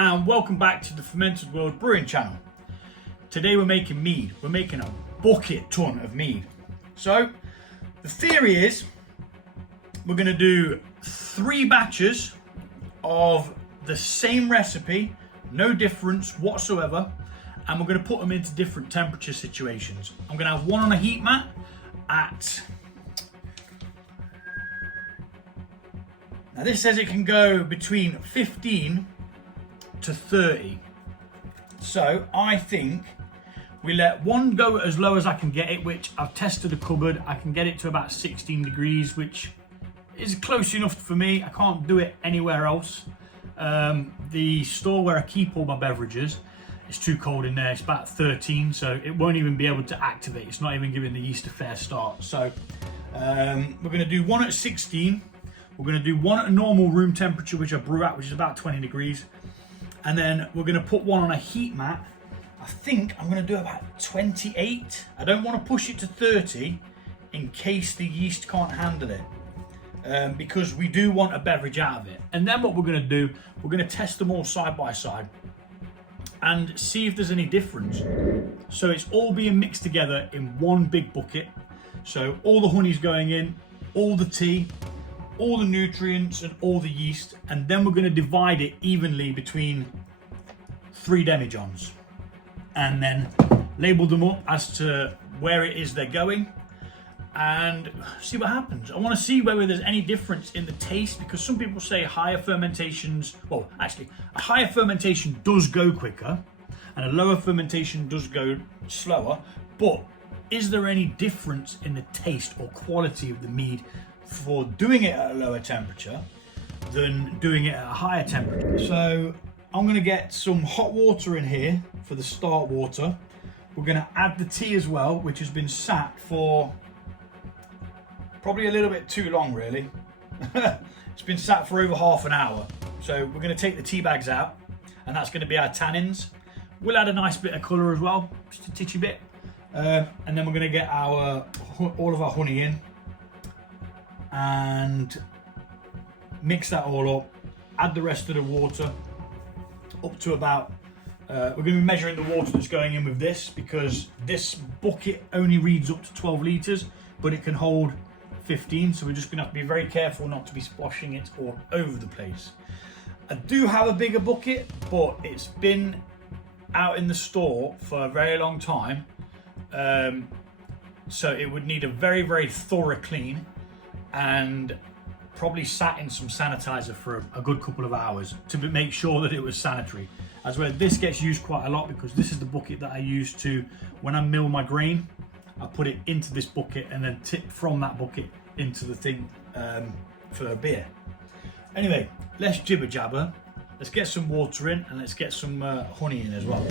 and welcome back to the Fermented World Brewing channel. Today we're making mead. We're making a bucket ton of mead. So the theory is we're going to do 3 batches of the same recipe, no difference whatsoever, and we're going to put them into different temperature situations. I'm going to have one on a heat mat at... Now this says it can go between 15 to 30. So I think we let one go as low as I can get it, which I've tested the cupboard. I can get it to about 16 degrees, which is close enough for me. I can't do it anywhere else. The store where I keep all my beverages, it's too cold in there. It's about 13, so it won't even be able to activate. It's not even giving the yeast a fair start. So we're going to do one at 16. We're going to do one at a normal room temperature, which I brew at, which is about 20 degrees. And then we're going to put one on a heat mat. I think I'm going to do about 28. I don't want to push it to 30 in case the yeast can't handle it. Because we do want a beverage out of it. And then what we're going to do, we're going to test them all side by side and see if there's any difference. So it's all being mixed together in one big bucket. So all the honey's going in, all the tea, all the nutrients and all the yeast, and then we're going to divide it evenly between 3 demijohns and then label them up as to where it is they're going and see what happens. I want to see whether there's any difference in the taste, because some people say higher fermentations, well actually a higher fermentation does go quicker and a lower fermentation does go slower, but is there any difference in the taste or quality of the mead for doing it at a lower temperature than doing it at a higher temperature? So I'm going to get some hot water in here for the start water. We're going to add the tea as well, which has been sat for probably a little bit too long really. It's been sat for over half an hour. So we're going to take the tea bags out, and that's going to be our tannins. We'll add a nice bit of colour as well, just a titchy bit, and then we're going to get our all of our honey in and mix that all up, add the rest of the water up to about we're going to be measuring the water that's going in with this, because this bucket only reads up to 12 litres but it can hold 15, so we're just going to have to be very careful not to be splashing it all over the place. I do have a bigger bucket, but it's been out in the store for a very long time, so it would need a very, very thorough clean and probably sat in some sanitizer for a good couple of hours to make sure that it was sanitary. As well, this gets used quite a lot because this is the bucket that I use to, when I mill my grain, I put it into this bucket and then tip from that bucket into the thing for a beer. Anyway, less jibber jabber. Let's get some water in and let's get some honey in as well.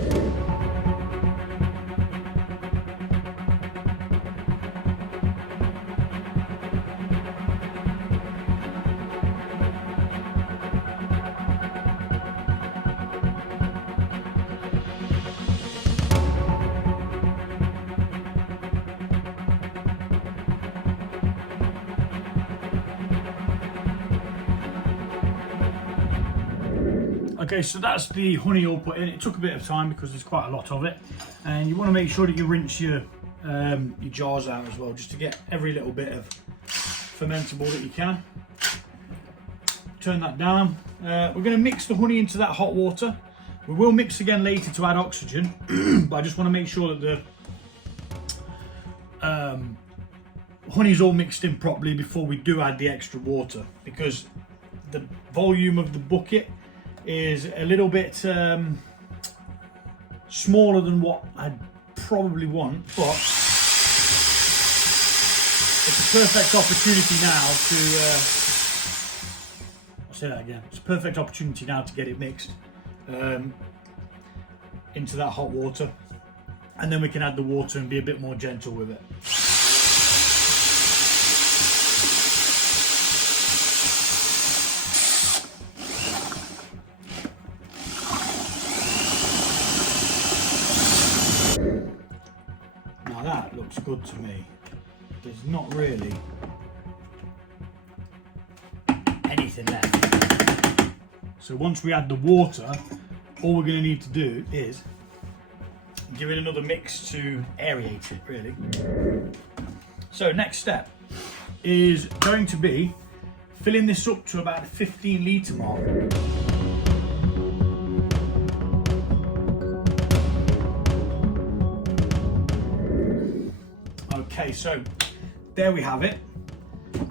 Okay, so that's the honey all put in. It took a bit of time because there's quite a lot of it, and you want to make sure that you rinse your jars out as well, just to get every little bit of fermentable that you can. Turn that down. We're going to mix the honey into that hot water. We will mix again later to add oxygen, but I just want to make sure that the honey's all mixed in properly before we do add the extra water, because the volume of the bucket is a little bit smaller than what I'd probably want, but it's a perfect opportunity now to I'll say that again, it's a perfect opportunity now to get it mixed into that hot water, and then we can add the water and be a bit more gentle with it. That looks good to me. There's not really anything left. So once we add the water, all we're going to need to do is give it another mix to aerate it, really. So next step is going to be filling this up to about the 15 litre mark. Okay, so there we have it.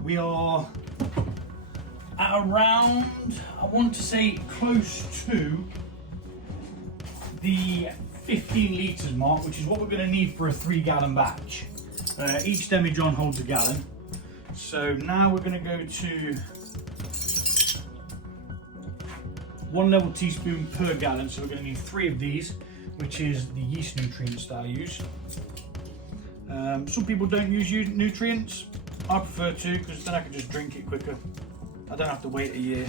We are at around, I want to say close to the 15 litres mark, which is what we're going to need for a 3-gallon batch. Each demijohn holds a gallon. So now we're going to go to 1 level teaspoon per gallon. So we're going to need 3 of these, which is the yeast nutrients that I use. Some people don't use nutrients. I prefer to, because then I can just drink it quicker. I don't have to wait a year.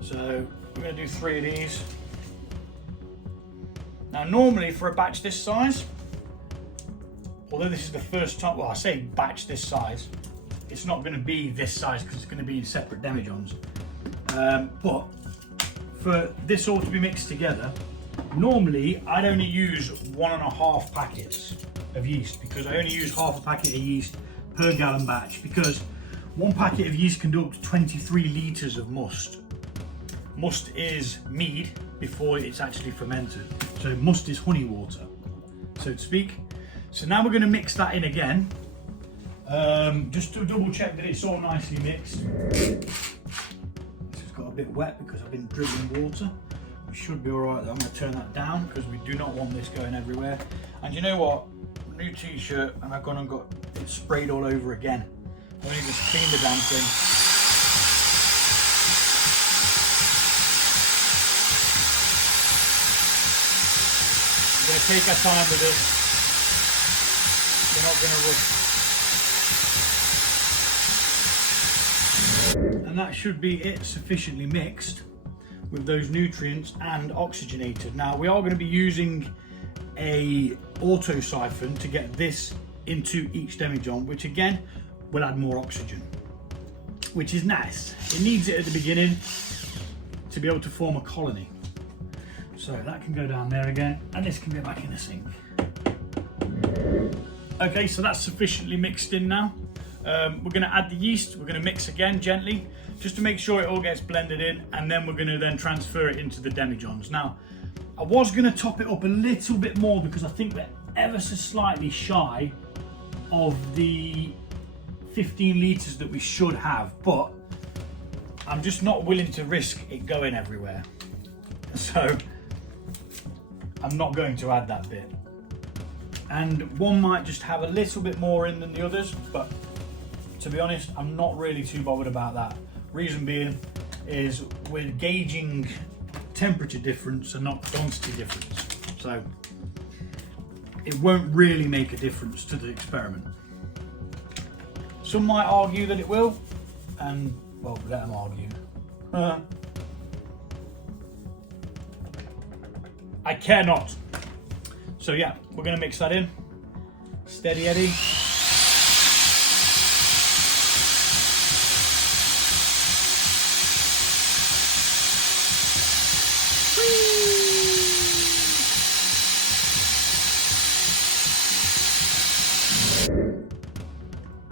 So we're going to do 3 of these. Now normally for a batch this size, although this is the first time, well I say batch this size, it's not going to be this size because it's going to be in separate demijohns. But for this all to be mixed together, normally I'd only use 1.5 packets of yeast, because I only use half a packet of yeast per gallon batch, because 1 packet of yeast can do up to 23 litres of must. Must is mead before it's actually fermented. So must is honey water, so to speak. So now we're going to mix that in again, just to double check that it's all nicely mixed. This has got a bit wet because I've been dribbling water. We should be all right. I'm going to turn that down because we do not want this going everywhere. And you know what? New t-shirt, and I've gone and got it sprayed all over again. I only just cleaned the damn thing. We're going to take our time with it. We're not going to rush. And that should be it, sufficiently mixed with those nutrients and oxygenated. Now we are going to be using a auto siphon to get this into each demijohn, which again will add more oxygen, which is nice. It needs it at the beginning to be able to form a colony. So that can go down there again, and this can go back in the sink. Okay, so that's sufficiently mixed in now. We're going to add the yeast. We're going to mix again gently, just to make sure it all gets blended in, and then we're going to then transfer it into the demijohns. Now, I was going to top it up a little bit more because I think we're ever so slightly shy of the 15 litres that we should have, but I'm just not willing to risk it going everywhere. So I'm not going to add that bit. And one might just have a little bit more in than the others, but to be honest, I'm not really too bothered about that. Reason being is we're gauging temperature difference and not quantity difference. So it won't really make a difference to the experiment. Some might argue that it will, and well, let them argue. I care not. So yeah, we're going to mix that in. Steady Eddie.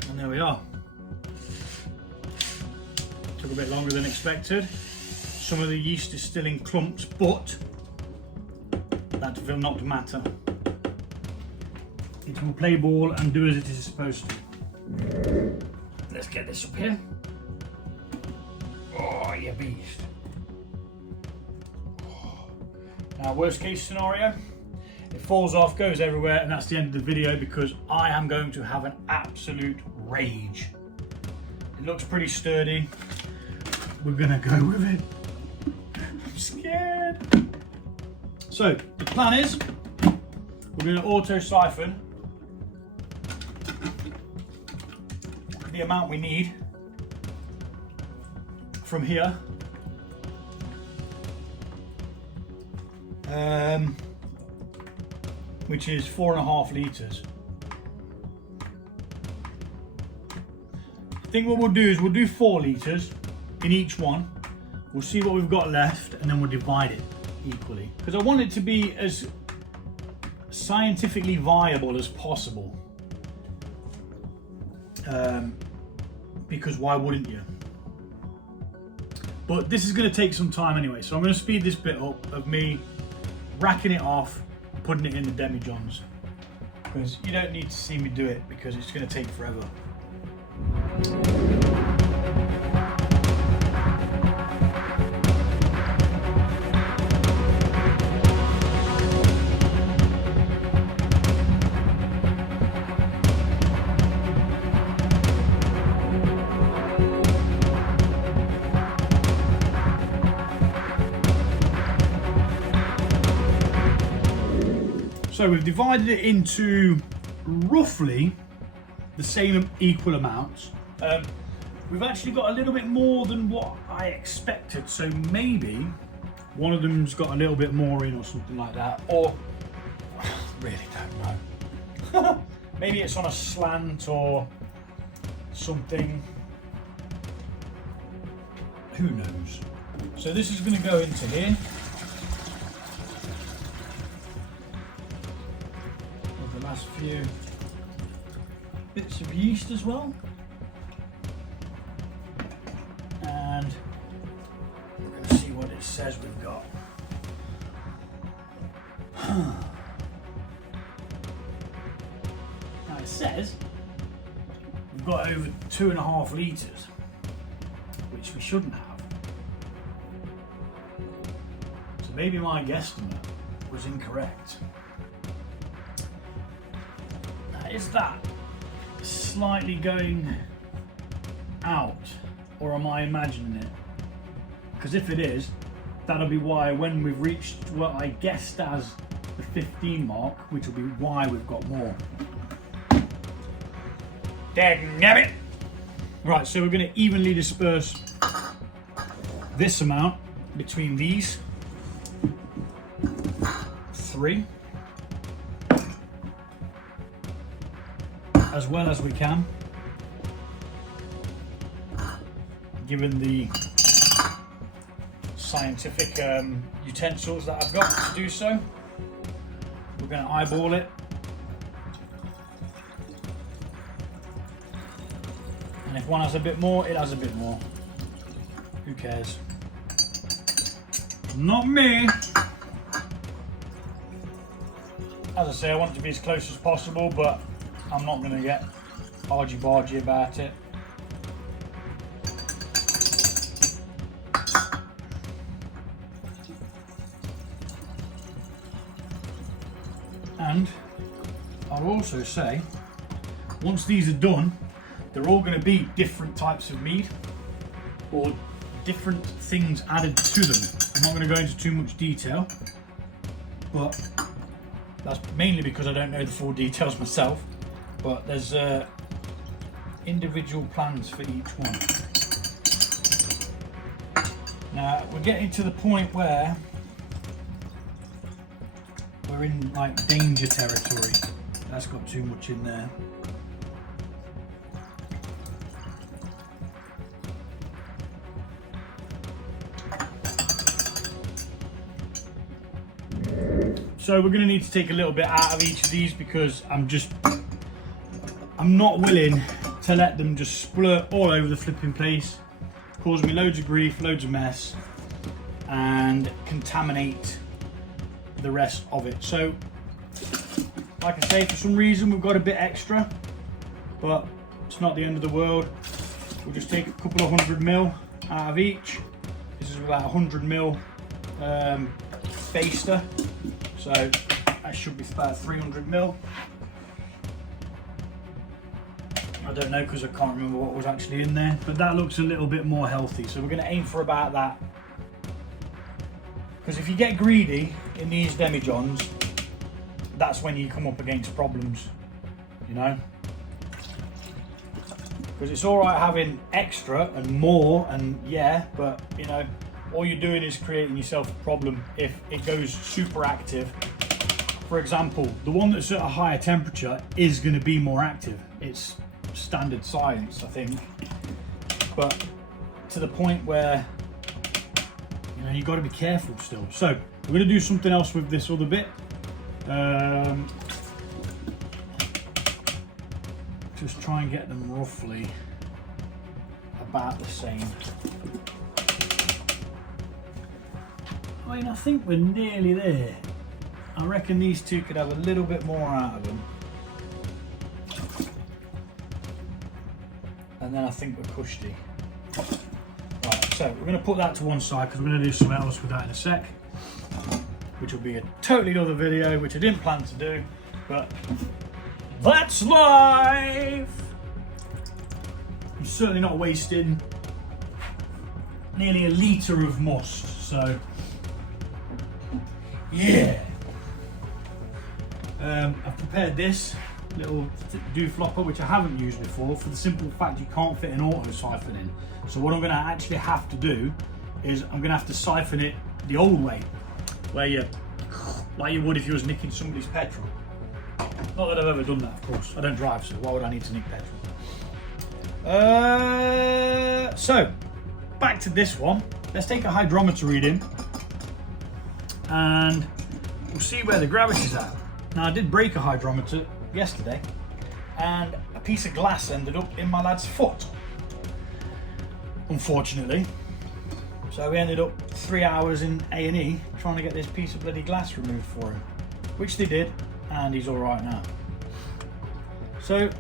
And there we are. Took a bit longer than expected. Some of the yeast is still in clumps, but that will not matter. It will play ball and do as it is supposed to. Let's get this up here. Oh, you beast. Now, worst case scenario, it falls off, goes everywhere, and that's the end of the video because I am going to have an absolute rage. It looks pretty sturdy. We're gonna go with it. I'm scared. So the plan is we're going to auto siphon the amount we need from here, which is 4.5 litres. I think what we'll do is we'll do 4 litres in each one, We'll see what we've got left and then we'll divide it equally. Because I want it to be as scientifically viable as possible. Because why wouldn't you? But this is going to take some time anyway, so I'm going to speed this bit up of me racking it off, putting it in the demijohns. Because you don't need to see me do it because it's going to take forever. So we've divided it into roughly the same equal amounts. We've actually got a little bit more than what I expected, so maybe one of them's got a little bit more in or something like that, or really don't know. Maybe it's on a slant or something. Who knows? So this is going to go into here. Last few bits of yeast as well, and we're going to see what it says we've got. Now it says we've got over 2.5 litres, which we shouldn't have. So maybe my guesstimate was incorrect. Is that slightly going out, or am I imagining it? Because if it is, that'll be why when we've reached what I guessed as the 15 mark, which will be why we've got more. Dagnabbit! Right, so we're going to evenly disperse this amount between these 3. As well as we can, given the scientific utensils that I've got to do so. We're going to eyeball it, and if one has a bit more, it has a bit more. Who cares? Not me. As I say, I want it to be as close as possible, but I'm not going to get argy-bargy about it. And I'll also say, once these are done, they're all going to be different types of mead or different things added to them. I'm not going to go into too much detail, but that's mainly because I don't know the full details myself. But there's individual plans for each one. Now we're getting to the point where we're in like danger territory. That's got too much in there. So we're going to need to take a little bit out of each of these because I'm not willing to let them just splurt all over the flipping place, cause me loads of grief, loads of mess, and contaminate the rest of it. So, like I say, for some reason we've got a bit extra, but it's not the end of the world. We'll just take a couple of 100ml out of each. This is about 100ml baster, so that should be about 300ml. I don't know because I can't remember what was actually in there, but that looks a little bit more healthy, so we're going to aim for about that. Because if you get greedy in these demijohns, that's when you come up against problems, you know. Because it's all right having extra and more, and yeah, but you know, all you're doing is creating yourself a problem if it goes super active. For example, the one that's at a higher temperature is going to be more active. It's standard science, I think. But to the point where and you've got to be careful still. So we're going to do something else with this other bit. Just try and get them roughly about the same. I mean, I think we're nearly there. I reckon these two could have a little bit more out of them. And then I think we're cushy. Right, so we're going to put that to one side because we're going to do something else with that in a sec, which will be a totally other video, which I didn't plan to do, but that's life! I'm certainly not wasting nearly a litre of must, so yeah. I've prepared this little dew flopper, which I haven't used before, for the simple fact you can't fit an auto siphon in. So what I'm going to actually have to do is I'm going to have to siphon it the old way, where you, like you would if you was nicking somebody's petrol. Not that I've ever done that, of course. I don't drive, so why would I need to nick petrol? So back to this one. Let's take a hydrometer reading and we'll see where the gravity's at. Now, I did break a hydrometer yesterday and a piece of glass ended up in my lad's foot, unfortunately. So we ended up 3 hours in A&E trying to get this piece of bloody glass removed for him, which they did, and he's all right now. So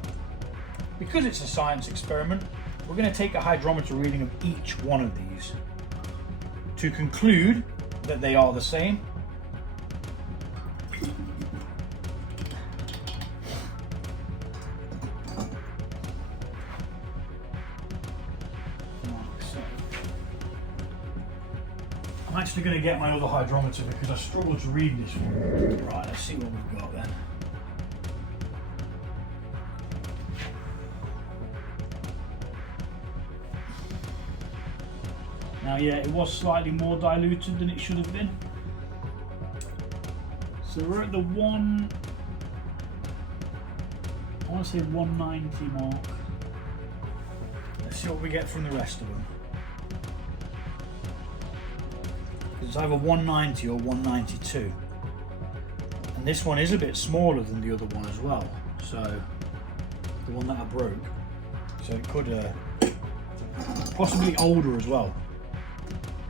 because it's a science experiment, we're going to take a hydrometer reading of each one of these to conclude that they are the same. I'm actually going to get my other hydrometer because I struggle to read this one. Right, let's see what we've got then. Now, yeah, it was slightly more diluted than it should have been. So we're at the I want to say 190 mark. Let's see what we get from the rest of them. It's either 190 or 192. And this one is a bit smaller than the other one as well. So, the one that I broke. So it could, possibly older as well.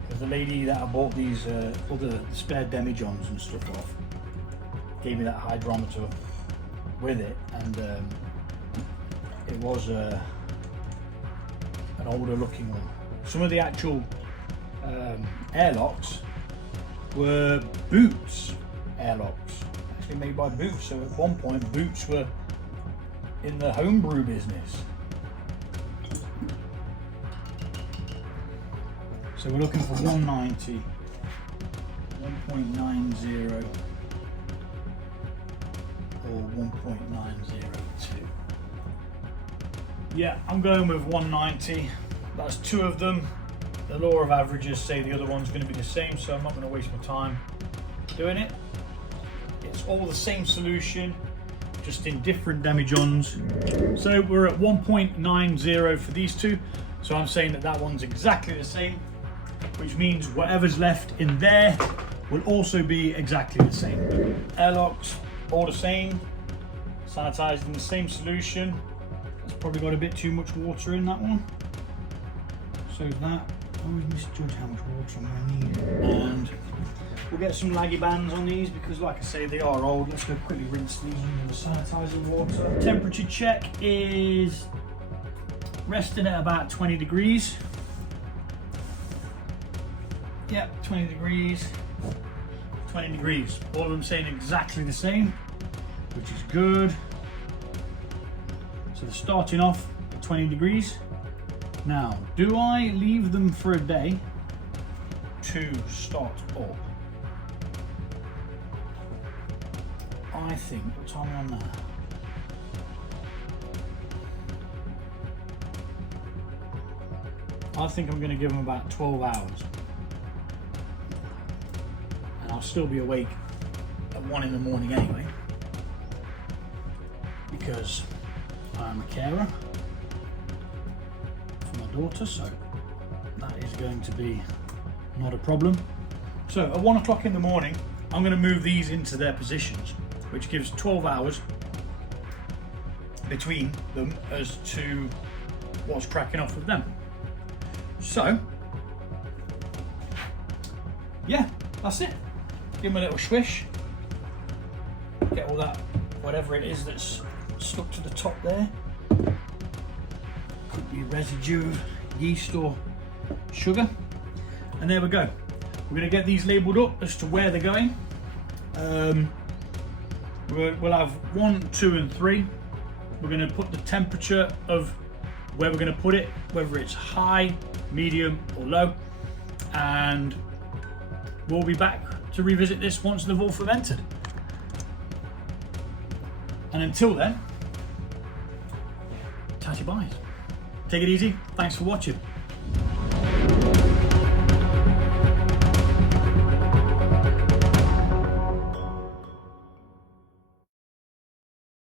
Because the lady that I bought these other spare demijohns and stuff off gave me that hydrometer with it, and it was an older looking one. Some of the actual airlocks were Boots airlocks, actually made by Boots. So at one point Boots were in the homebrew business. So we're looking for 190, 1.90 or 1.902. Yeah, I'm going with 190. That's two of them. The law of averages say the other one's going to be the same, so I'm not going to waste my time doing it. It's all the same solution, just in different demijohns. So we're at 1.90 for these two. So I'm saying that that one's exactly the same, which means whatever's left in there will also be exactly the same. Airlocks, all the same, sanitized in the same solution. That's probably got a bit too much water in that one. So that, I always misjudge how much water I'm going to need. And we'll get some laggy bands on these because, like I say, they are old. Let's go quickly rinse these under the sanitizer water. Temperature check is resting at about 20 degrees. Yep, 20 degrees. 20 degrees. All of them saying exactly the same, which is good. So they're starting off at 20 degrees. Now, do I leave them for a day to start up? I think, what time are we on now? I think I'm going to give them about 12 hours. And I'll still be awake at 1 in the morning anyway, because I'm a carer for my daughter, so that is going to be not a problem. So at 1 o'clock in the morning, I'm going to move these into their positions, which gives 12 hours between them as to what's cracking off with them. So, yeah, that's it. Give them a little swish. Get all that, whatever it is that's stuck to the top there. Could be residue of yeast or sugar. And there we go. We're going to get these labelled up as to where they're going. We'll have 1, 2 and 3. We're going to put the temperature of where we're going to put it, whether it's high, medium or low, and we'll be back to revisit this once they've all fermented. And until then, tatty byes. Take it easy. Thanks for watching.